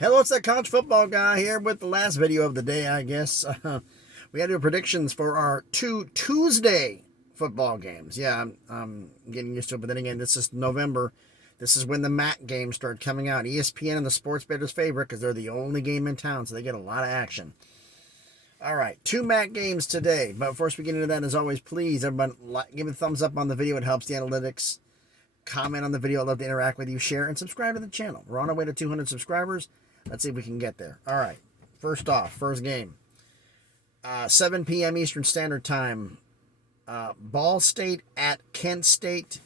Hello, it's that college football guy here with the last video of the day, I guess. We had to do predictions for our two Tuesday football games. Yeah, I'm getting used to it, but then again, this is November. This is when the MAC games start coming out. ESPN and the sports bettor's favorite because they're the only game in town, so they get a lot of action. All right, two MAC games today. But before we get into that, as always, please, everyone, give me a thumbs up on the video. It helps the analytics. Comment on the video. I'd love to interact with you. Share and subscribe to the channel. We're on our way to 200 subscribers. Let's see if we can get there. All right. First off, first game. 7 p.m. Eastern Standard Time. Ball State at Kent State.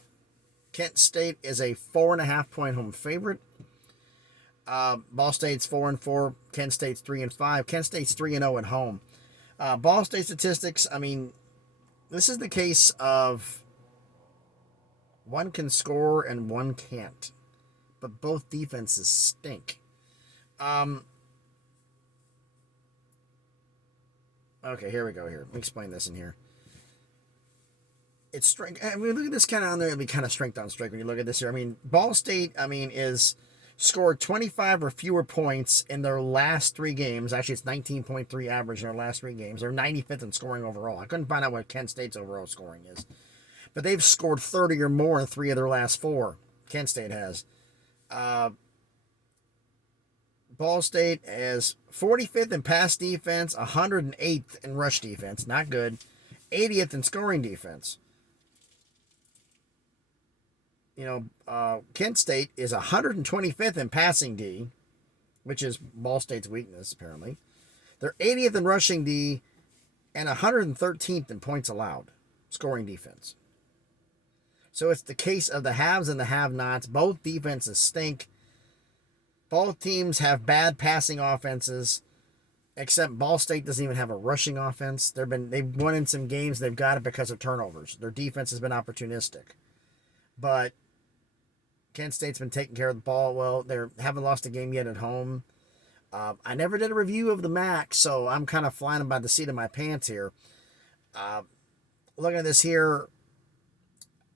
Kent State is a 4.5-point home favorite. Ball State's 4-4. Kent State's 3-5. Kent State's 3-0 at home. Ball State statistics. I mean, this is the case of one can score and one can't, but both defenses stink. Okay, here we go. Here, let me explain this in here. It's strength. I mean, look at this kind of on there. It'll be kind of strength on strength when you look at this here. I mean, Ball State, is scored 25 or fewer points in their last three games. Actually, it's 19.3 average in their last three games. They're 95th in scoring overall. I couldn't find out what Kent State's overall scoring is, but they've scored 30 or more in three of their last four. Kent State has. Ball State is 45th in pass defense, 108th in rush defense. Not good. 80th in scoring defense. Kent State is 125th in passing D, which is Ball State's weakness, apparently. They're 80th in rushing D and 113th in points allowed, scoring defense. So it's the case of the haves and the have-nots. Both defenses stink. Both teams have bad passing offenses, except Ball State doesn't even have a rushing offense. They've won in some games. They've got it because of turnovers. Their defense has been opportunistic. But Kent State's been taking care of the ball well. They haven't lost a game yet at home. I never did a review of the MAC, so I'm kind of flying by the seat of my pants here. Looking at this here,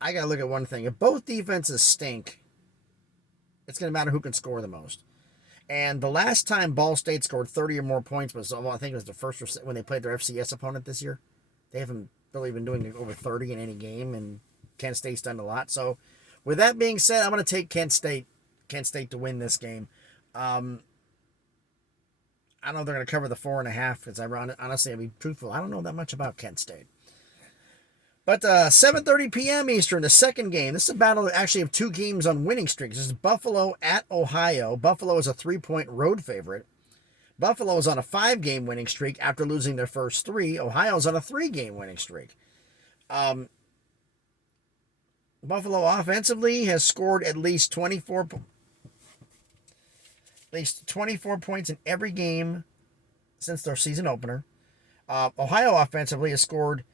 I got to look at one thing. If both defenses stink, it's going to matter who can score the most. And the last time Ball State scored 30 or more points was, I think it was the first when they played their FCS opponent this year. They haven't really been doing over 30 in any game, and Kent State's done a lot. So with that being said, I'm going to take Kent State to win this game. I don't know if they're going to cover the 4.5 because honestly, I'll be truthful, I don't know that much about Kent State. But 7:30 p.m. Eastern, the second game. This is a battle actually of two games on winning streaks. This is Buffalo at Ohio. Buffalo is a 3-point road favorite. Buffalo is on a 5-game winning streak after losing their first three. Ohio's on a 3-game winning streak. Buffalo offensively has scored at least 24 points in every game since their season opener. Ohio offensively has scored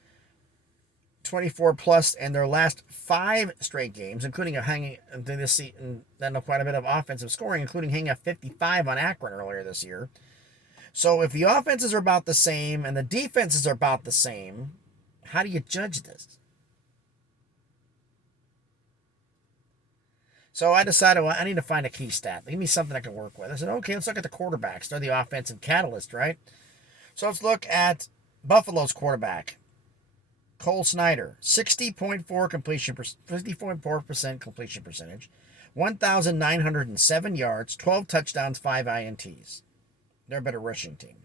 24 plus in their last 5 straight games, including this season, then quite a bit of offensive scoring, including hanging a 55 on Akron earlier this year. So if the offenses are about the same and the defenses are about the same, how do you judge this? So I decided, I need to find a key stat. Give me something I can work with. I said, okay, let's look at the quarterbacks. They're the offensive catalyst, right? So let's look at Buffalo's quarterback. Cole Snyder, 54% completion percentage, 1,907 yards, 12 touchdowns, 5 INTs. They're a better rushing team.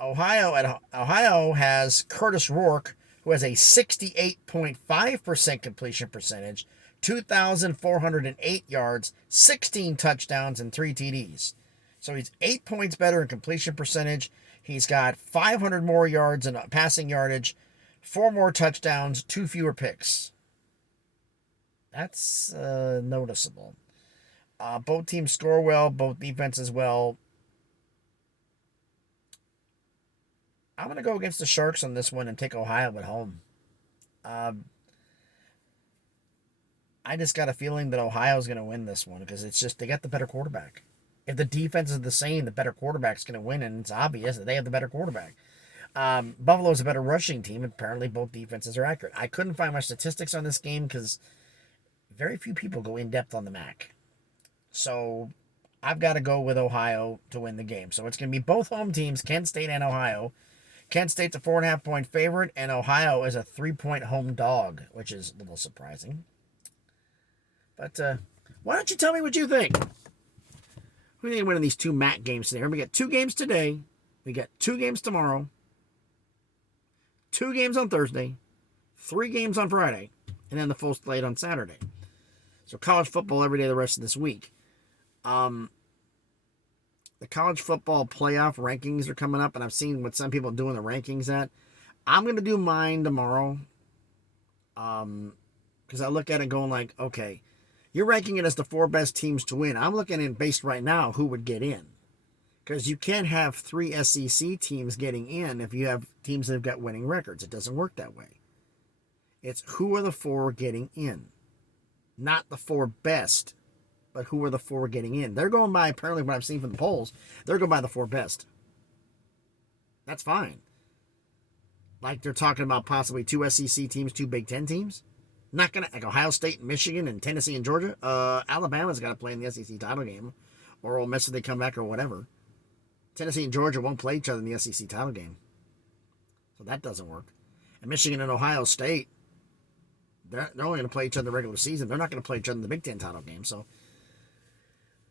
Ohio has Curtis Rourke, who has a 68.5% completion percentage, 2,408 yards, 16 touchdowns, and 3 TDs. So he's 8 points better in completion percentage. He's got 500 more yards in passing yardage, 4 more touchdowns, 2 fewer picks. That's noticeable. Both teams score well, both defenses well. I'm going to go against the Sharks on this one and take Ohio at home. I just got a feeling that Ohio's going to win this one because it's just they got the better quarterback. If the defense is the same, the better quarterback's going to win, and it's obvious that they have the better quarterback. Buffalo's a better rushing team. Apparently, both defenses are accurate. I couldn't find my statistics on this game because very few people go in depth on the MAC. So I've got to go with Ohio to win the game. So it's going to be both home teams, Kent State and Ohio. Kent State's a 4.5-point favorite, and Ohio is a 3-point home dog, which is a little surprising. But why don't you tell me what you think? Who do you think winning these two MAC games today? We got 2 games today. We got 2 games tomorrow. 2 games on Thursday. 3 games on Friday. And then the full slate on Saturday. So college football every day the rest of this week. The college football playoff rankings are coming up, and I've seen what some people are doing the rankings at. I'm going to do mine tomorrow. Because I look at it going like, okay, you're ranking it as the 4 best teams to win. I'm looking at based right now who would get in. Because you can't have 3 SEC teams getting in if you have teams that have got winning records. It doesn't work that way. It's who are the 4 getting in. Not the 4 best, but who are the 4 getting in. They're going by, apparently what I've seen from the polls, they're going by the 4 best. That's fine. Like they're talking about possibly 2 SEC teams, 2 Big Ten teams. Not going to, like Ohio State, Michigan, and Tennessee and Georgia. Alabama's got to play in the SEC title game. Or Ole Miss if they come back or whatever. Tennessee and Georgia won't play each other in the SEC title game. So that doesn't work. And Michigan and Ohio State, they're only going to play each other in the regular season. They're not going to play each other in the Big Ten title game. So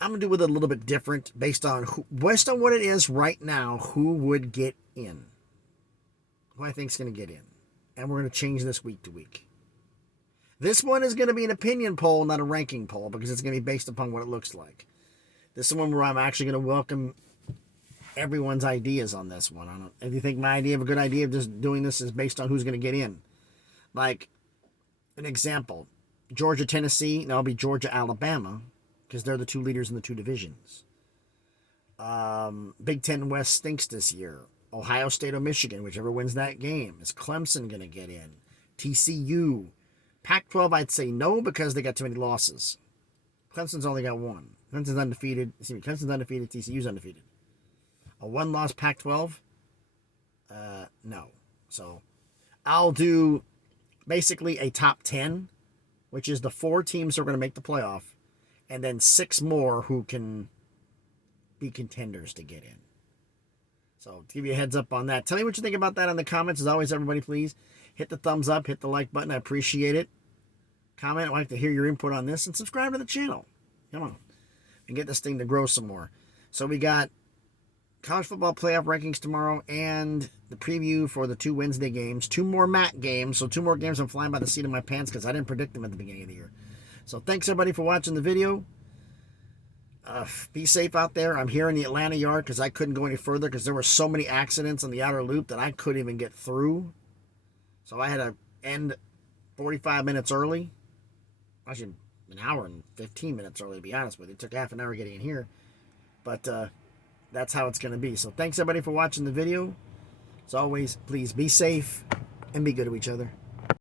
I'm going to do with it a little bit different based on what it is right now, who would get in. Who I think is going to get in. And we're going to change this week to week. This one is going to be an opinion poll, not a ranking poll, because it's going to be based upon what it looks like. This is one where I'm actually going to welcome everyone's ideas on this one. I don't, if you think my idea of a good idea of just doing this is based on who's going to get in. Like, an example, Georgia, Tennessee, now it'll be Georgia, Alabama, because they're the 2 leaders in the 2 divisions. Big Ten West stinks this year. Ohio State or Michigan, whichever wins that game. Is Clemson going to get in? TCU. Pac-12, I'd say no because they got too many losses. Clemson's only got 1. Clemson's undefeated. Clemson's undefeated. TCU's undefeated. A 1-loss Pac-12? No. So I'll do basically a top 10, which is the 4 teams who are going to make the playoff, and then 6 more who can be contenders to get in. So to give you a heads up on that. Tell me what you think about that in the comments. As always, everybody, please hit the thumbs up, hit the like button. I appreciate it. Comment. I'd like to hear your input on this, and subscribe to the channel. Come on. And get this thing to grow some more. So we got college football playoff rankings tomorrow and the preview for the 2 Wednesday games. 2 more MAC games. So 2 more games I'm flying by the seat of my pants because I didn't predict them at the beginning of the year. So thanks, everybody, for watching the video. Be safe out there. I'm here in the Atlanta yard because I couldn't go any further because there were so many accidents on the outer loop that I couldn't even get through. So I had to end 45 minutes early. Actually, an hour and 15 minutes early, to be honest with you. It took half an hour getting in here. But that's how it's going to be. So thanks, everybody, for watching the video. As always, please be safe and be good to each other.